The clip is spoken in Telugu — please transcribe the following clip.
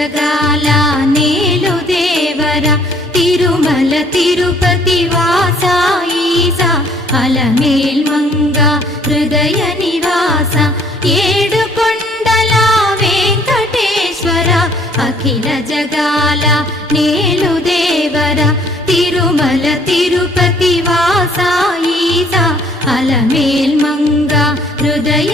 జగాల నేలు దేవర తిరుమల తిరుపతి వాస ఈస అలమేల్ మంగ హృదయ నివాస ఏడు కొండల వెంకటేశ్వర అఖిల జగాల నేలు దేవర తిరుమల తిరుపతి వాస ఈస అలమేల్ మంగ హృదయ